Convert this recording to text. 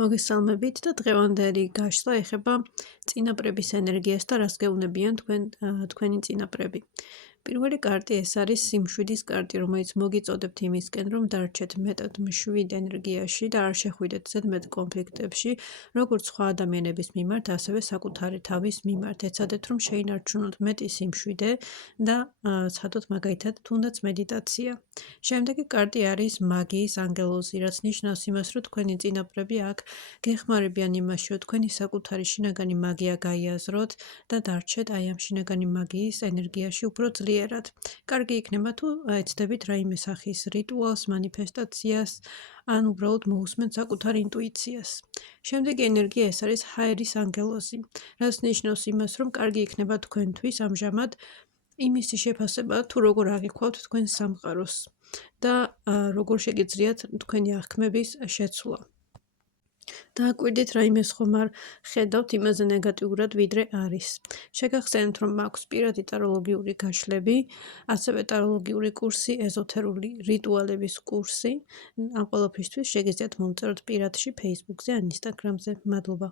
მოგესალმებით და დღევანდელი გაშლა ეხება წინაპრების ენერგიას და რას გეუბნებიან თქვენი წინაპრები. პირველი კარტი ეს არის სიმშვიდის კარტი, რომელიც მოგიწოდებთ იმისკენ, რომ დარჩეთ მეტად მშვიდ ენერგიაში და არ შეხვიდეთ ზედმეტ კონფლიქტებში, როგორც სხვა ადამიანების მიმართ, ასევე საკუთარი თავის მიმართ. ეცადეთ, რომ შეინარჩუნოთ მეტი სიმშვიდე და ცხადოთ მაგალითად თუნდაც მედიტაცია. შემდეგი კარტი არის მაგიის ანგელოზი, რაც ნიშნავს იმას, რომ თქვენი წინაპრები აქ გეხმარებიან იმაში, რომ თქვენი საკუთარი შინაგანი მაგია გაიაზროთ და დარჩეთ აი ამ შინაგანი მაგიის ენერგიაში უფრო ძლიერად. კარგი იქნება თუ ეცდებით რაიმე სახის რიტუალს, მანიფესტაციას, ან უბრალოდ მოусმენთ საკუთარ ინტუიციას. შემდეგი ენერგია ეს არის ჰაერის ანგელოზი, რაც ნიშნავს იმას, რომ კარგი იქნება თქვენთვის ამჟამად იმისი შეფასება, თუ როგორ აღიქვავთ თქვენ სამყაროს და როგორ შეგიძლიათ თქვენი აღქმების შეცვლა. დააკვირდით რაიმეს ხომ არ ხედავთ იმაზე ნეგატიურად ვიდრე არის. შეგახსენებთ, რომ მაქვს პირადი ტაროლოგიური გაშლები, ასევე ტაროლოგიური კურსი, ეზოთერული რიტუალების კურსი. ამ ყველაფრისთვის შეგიძლიათ მომწეროთ პირადში Facebook-ზე ან Instagram-ზე. მადლობა.